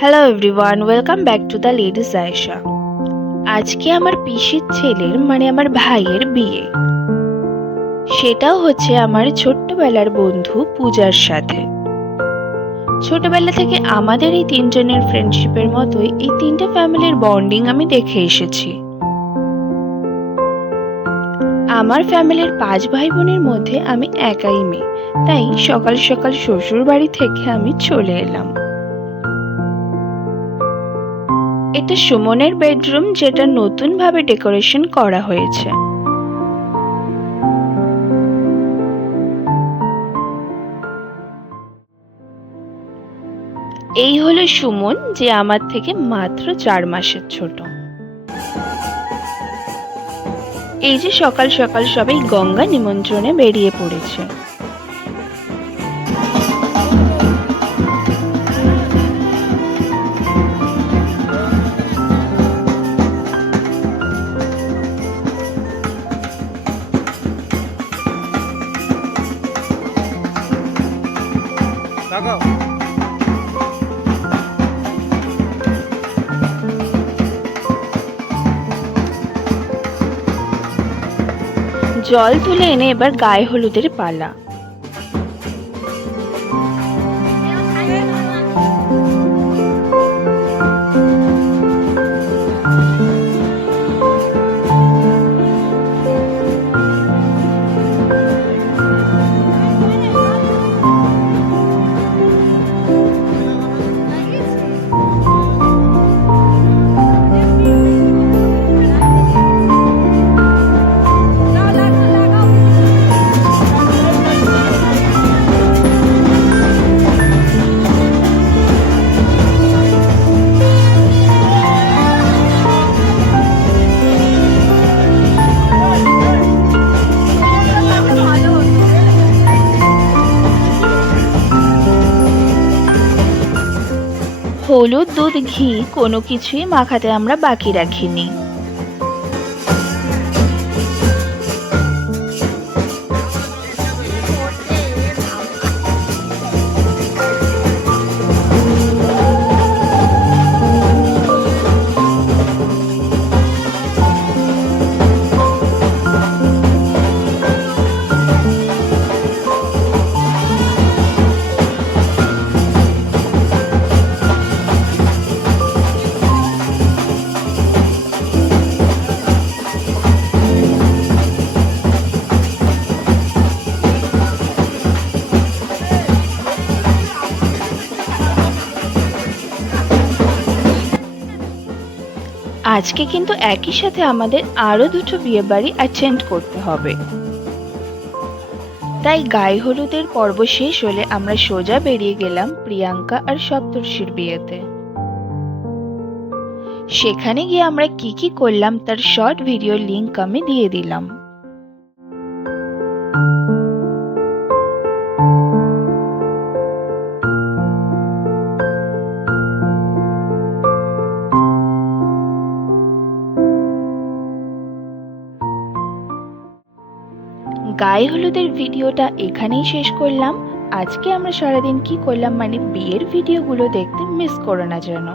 Hello everyone, welcome back to the ladies Ayesha. আজকে আমার পিসির ছেলের আমার ভাইয়ের বিয়ে। সেটাও হচ্ছে আমার ছোট্টবেলার বন্ধু পূজার সাথে। ছোটবেলা থেকে আমাদের এই তিনজনের ফ্রেন্ডশিপের মতোই এই তিনটে ফ্যামিলির বন্ডিং আমি দেখে এসেছি। আমার ফ্যামিলির 5 ভাই বোনের মধ্যে আমি একাই মেয়ে, তাই সকাল সকাল শ্বশুর বাড়ি থেকে আমি চলে এলাম। এটা সুমনের বেডরুম, যেটা নতুন ভাবে ডেকোরেশন করা হয়েছে। এই হলো সুমন, যে আমার থেকে মাত্র 4 মাসের ছোট। এই যে সকাল সকাল সবাই গঙ্গা নিমন্ত্রণে বেরিয়ে পড়েছে। জল তুলে এনে এবার গায়ে হলুদের পালা। হলুদ, দুধ, ঘি কোনো কিছুই মাখাতে আমরা বাকি রাখিনি। আজকে কিন্তু একই সাথে আমাদের আরো দুটো বিয়ে বাড়ি অ্যাটেন্ড করতে হবে, তাই গায়ে হলুদের পর্ব শেষ হলে আমরা সোজা বেরিয়ে গেলাম প্রিয়াঙ্কা আর সপ্তর্ষির বিয়েতে। সেখানে গিয়ে আমরা কি কি করলাম তার শর্ট ভিডিও লিংক আমি দিয়ে দিলাম। গায়ে হলুদের ভিডিওটা এখানেই শেষ করলাম। আজকে আমরা সারাদিন কি করলাম বিয়ের ভিডিওগুলো দেখতে মিস করো না যেন।